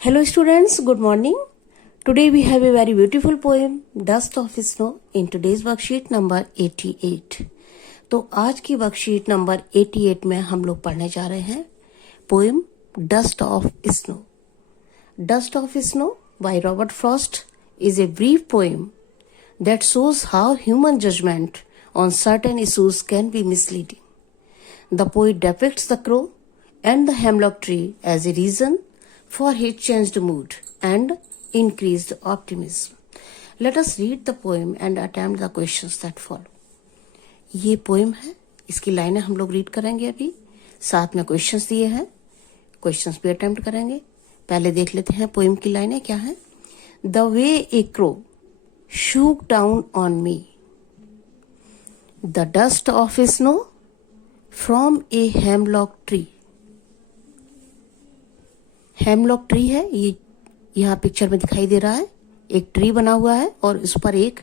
Hello students, good morning. Today we have a very beautiful poem, Dust of Snow, in today's worksheet number 88. तो आज की worksheet number 88 में हम लोग पढ़ने जा रहे हैं poem dust of snow. Dust of Snow by Robert Frost is a brief poem that shows how human judgment on certain issues can be misleading. The poet depicts the crow and the hemlock tree as a reason for his changed mood and increased optimism. Let us read the poem and attempt the questions that follow. ये poem है, इसकी लाइनें हम लोग read करेंगे अभी, साथ में क्वेश्चंस दिए हैं, क्वेश्चंस भी अटेम्प्ट करेंगे. पहले देख लेते हैं पोएम की लाइनें क्या हैं. The way A crow shook down on me, the dust of snow from a hemlock tree. Hemlock tree है, ये यहाँ पिक्चर में दिखाई दे रहा है. एक ट्री बना हुआ है और इस पर एक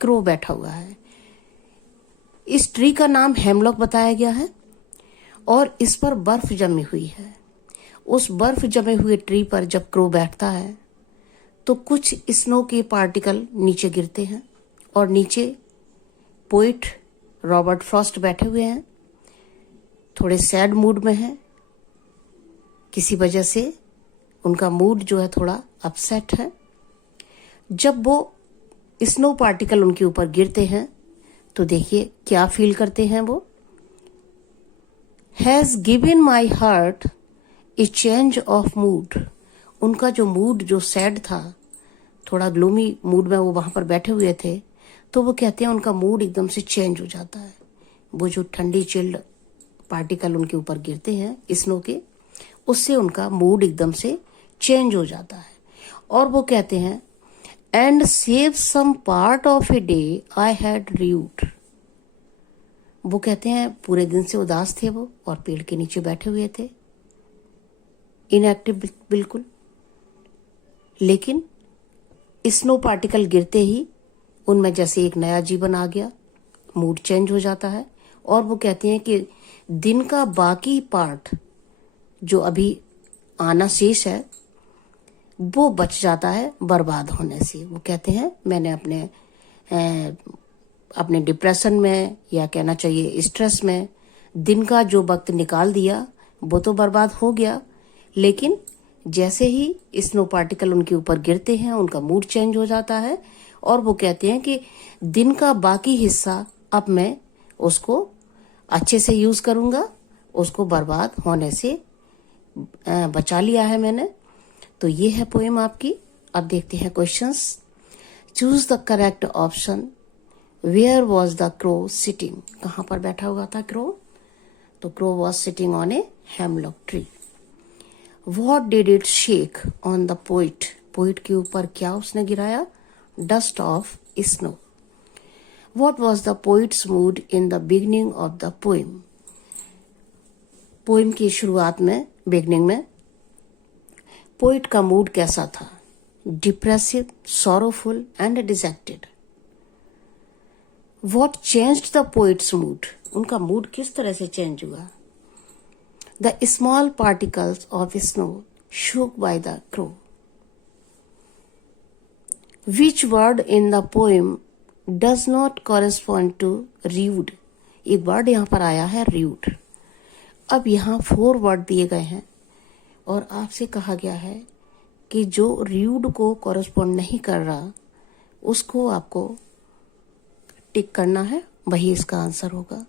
क्रो बैठा हुआ है. इस ट्री का नाम हेमलॉक बताया गया है और इस पर बर्फ जमी हुई है. उस बर्फ जमे हुए ट्री पर जब क्रो बैठता है तो कुछ स्नो के पार्टिकल नीचे गिरते हैं और नीचे पोइट रॉबर्ट फ्रॉस्ट बैठे हुए हैं. थोड़े सैड मूड में हैं, किसी वजह से उनका मूड जो है थोड़ा अपसेट है. जब वो स्नो पार्टिकल उनके ऊपर गिरते हैं तो देखिए क्या फील करते हैं वो. Has given my heart A change of mood. उनका जो मूड जो सैड था, थोड़ा ग्लूमी मूड में वो वहां पर बैठे हुए थे, तो वो कहते हैं उनका मूड एकदम से चेंज हो जाता है. वो जो ठंडी चिल्ड पार्टिकल उनके ऊपर गिरते हैं स्नो के, उससे उनका मूड एकदम से चेंज हो जाता है. और वो कहते हैं and save some part of a day I had read. वो कहते हैं पूरे दिन से उदास थे वो और पेड़ के नीचे बैठे हुए थे, इनएक्टिव बिल्कुल. लेकिन स्नो पार्टिकल गिरते ही उनमें जैसे एक नया जीवन आ गया, मूड चेंज हो जाता है. और वो कहते हैं कि दिन का बाकी पार्ट जो अभी आना शेष है वो बच जाता है बर्बाद होने से. वो कहते हैं मैंने अपने डिप्रेशन में या कहना चाहिए स्ट्रेस में दिन का जो वक्त निकाल दिया वो तो बर्बाद हो गया, लेकिन जैसे ही स्नो पार्टिकल उनके ऊपर गिरते हैं उनका मूड चेंज हो जाता है. और वो कहते हैं कि दिन का बाकी हिस्सा अब मैं उसको अच्छे से यूज करूंगा, उसको बर्बाद होने से बचा लिया है मैंने. तो ये है पोएम आपकी. अब देखते हैं questions. Choose the correct option. Where was the crow sitting. कहाँ पर बैठा हुआ था क्रो? तो crow was sitting on a hemlock tree. What did it shake on the poet. Poet के ऊपर क्या उसने गिराया? Dust of snow. What was the poet's mood in the beginning of the poem. Poem की शुरुआत में, beginning में, poet का मूड कैसा था? Depressive, sorrowful and dejected. What changed the poet's mood. उनका मूड किस तरह से चेंज हुआ? The small particles of snow shook by the crow. Which word in the poem does not correspond to rude. एक word यहां पर आया है र्यूड. अब यहाँ 4 वर्ड दिए गए हैं और आपसे कहा गया है कि जो र्यूड को कॉरेस्पॉन्ड नहीं कर रहा उसको आपको टिक करना है, वही इसका आंसर होगा.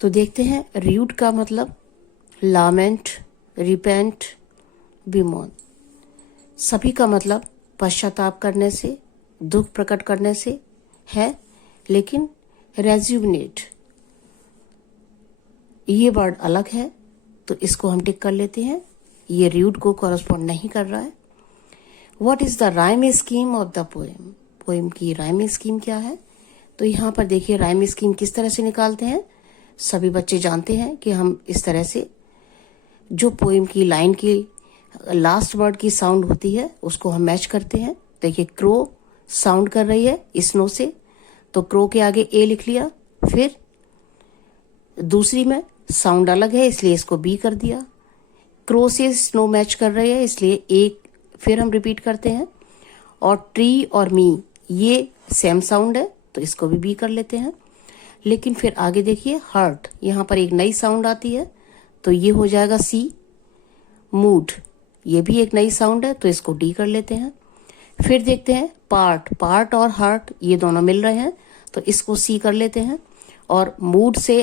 तो देखते हैं. र्यूड का मतलब लामेंट, रिपेंट, बिमोन. सभी का मतलब पश्चाताप करने से, दुख प्रकट करने से है, लेकिन रेज्यूनेट ये वर्ड अलग है, तो इसको हम टिक कर लेते हैं. ये र्यूड को कॉरेस्पॉन्ड नहीं कर रहा है. What is the rhyme scheme of the poem. Poem की राइम स्कीम क्या है? तो यहाँ पर देखिए राइम स्कीम किस तरह से निकालते हैं. सभी बच्चे जानते हैं कि हम इस तरह से जो पोएम की लाइन की लास्ट वर्ड की साउंड होती है उसको हम मैच करते हैं. देखिए क्रो साउंड कर रही है स्नो से, तो क्रो के आगे ए लिख लिया. फिर दूसरी में साउंड अलग है इसलिए इसको बी कर दिया. क्रो से स्नो मैच कर रहे हैं, इसलिए एक फिर हम रिपीट करते हैं। और ट्री और मी ये सेम साउंड है, तो इसको भी बी कर लेते हैं। लेकिन फिर आगे देखिए, हर्ट, यहाँ पर एक नई साउंड आती है, तो ये हो जाएगा सी। मूड, ये भी एक नई साउंड है, तो इसको डी कर लेते हैं। फिर देखते हैं पार्ट, पार्ट और हार्ट ये दोनों मिल रहे हैं, तो इसको सी कर लेते हैं। और मूड से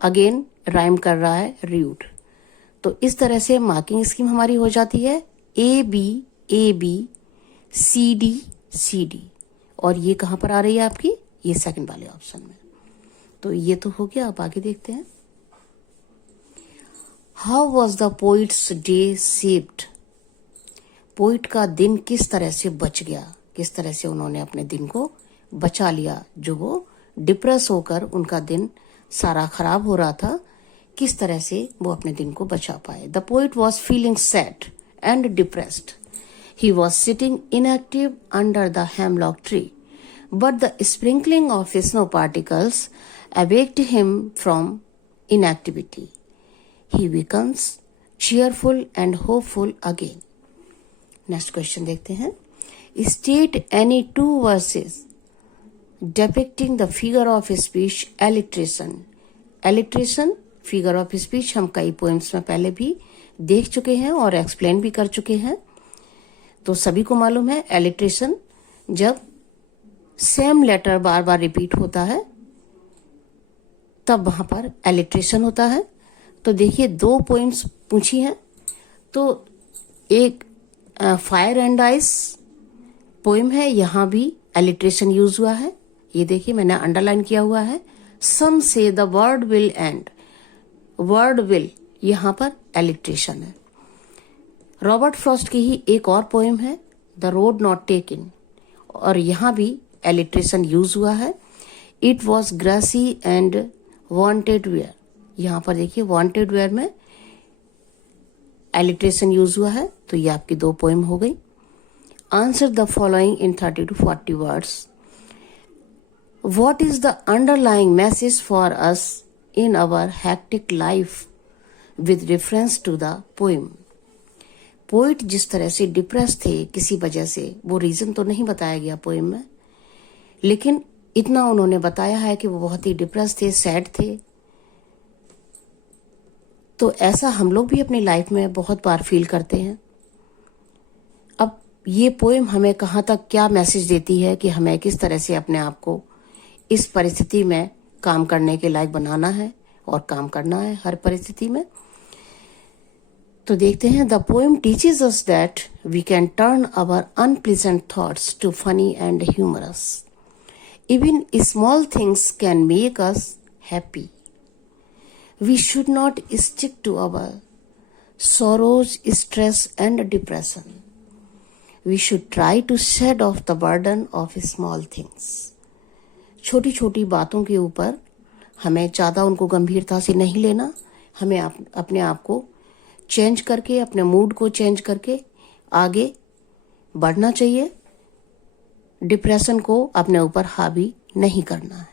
अगेन राइम कर रहा है र्यूड। तो इस तरह से मार्किंग स्कीम हमारी हो जाती है ए बी सी डी। और ये कहाँ पर आ रही है आपकी, ये सेकंड वाले ऑप्शन में। तो ये तो हो गया। अब आगे देखते हैं, how was the poets day saved. Poet का दिन किस तरह से बच गया, किस तरह से उन्होंने अपने दिन को बचा लिया, जो वो डिप्रेस होकर उनका दिन सारा खराब हो रहा था, किस तरह से वो अपने दिन को बचा पाए। The poet was feeling sad and depressed. He was sitting inactive under the hemlock tree, but the sprinkling of snow particles awaked him from inactivity. He becomes cheerful and hopeful again. Next question देखते हैं, state any two verses depicting the figure of speech alliteration. Alliteration, figure of speech हम कई poems में पहले भी देख चुके हैं और एक्सप्लेन भी कर चुके हैं। तो सभी को मालूम है एलिट्रेशन, जब सेम लेटर बार बार रिपीट होता है तब वहां पर एलिट्रेशन होता है। तो देखिए, दो पोइम्स पूछी हैं, तो एक फायर एंड आइस पोइम है, यहां भी एलिट्रेशन यूज हुआ है। ये देखिए, मैंने अंडरलाइन किया हुआ है। सम से the word will and, word will यहां पर एलिट्रेशन है। रॉबर्ट फ्रॉस्ट की ही एक और पोएम है, द रोड नॉट टेकन, और यहां भी एलिट्रेशन यूज हुआ है। It was grassy and wanted wear, यहां पर देखिए वांटेड वेयर में एलिट्रेशन यूज हुआ है। तो ये आपकी दो पोएम हो गई। Answer the following in 30 to 40 words. What is the underlying message for us in our hectic life with reference to the poem. Poet जिस तरह से डिप्रेस थे किसी वजह से, वो रीजन तो नहीं बताया गया पोएम में, लेकिन इतना उन्होंने बताया है कि वो बहुत ही डिप्रेस थे, सैड थे। तो ऐसा हम लोग भी अपनी लाइफ में बहुत बार फील करते हैं। अब ये पोएम हमें कहाँ तक क्या मैसेज देती है कि हमें किस तरह से अपने आप को इस परिस्थिति में काम करने के लायक बनाना है और काम करना है हर परिस्थिति में। तो देखते हैं, the poem teaches us that we can turn our unpleasant thoughts to funny and humorous. Even small things can make us happy. We should not stick to our sorrows, stress and depression. We should try to shed off the burden of small things. छोटी छोटी बातों के ऊपर हमें ज़्यादा उनको गंभीरता से नहीं लेना। हमें अपने आप को चेंज करके, अपने मूड को चेंज करके आगे बढ़ना चाहिए। डिप्रेशन को अपने ऊपर हावी नहीं करना है।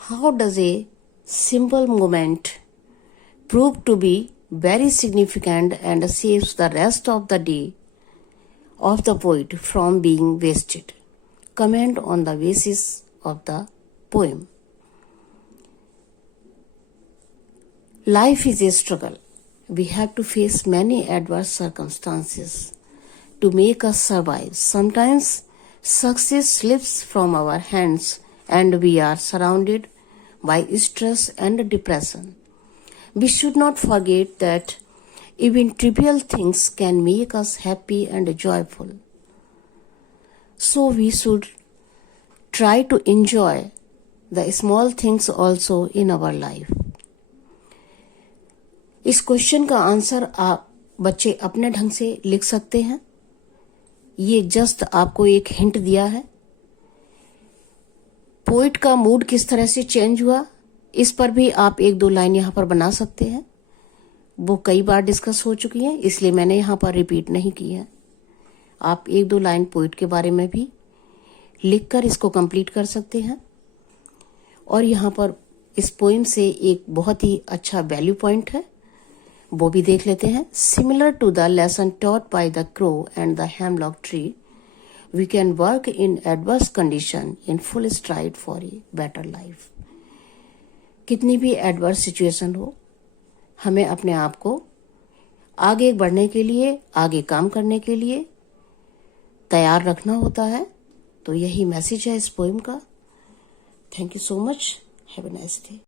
How does a simple moment prove to be very significant and saves the rest of the day of the poet from being wasted? Comment on the basis of the poem. Life is a struggle. We have to face many adverse circumstances to make us survive. Sometimes success slips from our hands and we are surrounded by stress and depression. We should not forget that even trivial things can make us happy and joyful. So we should try to enjoy the small things also in our life. इस question का answer आप बच्चे अपने ढंग से लिख सकते हैं। ये जस्ट आपको एक हिंट दिया है। पोइट का मूड किस तरह से चेंज हुआ, इस पर भी आप एक दो लाइन यहाँ पर बना सकते हैं। वो कई बार डिस्कस हो चुकी हैं, इसलिए मैंने यहाँ पर रिपीट नहीं की है। आप एक दो लाइन पोइट के बारे में भी लिखकर इसको कंप्लीट कर सकते हैं। और यहाँ पर इस पोइम से एक बहुत ही अच्छा वैल्यू पॉइंट है, वो भी देख लेते हैं। Similar to the lesson taught by the crow and the hemlock tree, we can work in adverse condition in full stride for a better life. कितनी भी एडवर्स सिचुएशन हो, हमें अपने आप को आगे बढ़ने के लिए, आगे काम करने के लिए तैयार रखना होता है। तो यही मैसेज है इस पोएम का। Thank you so much. Have a nice day.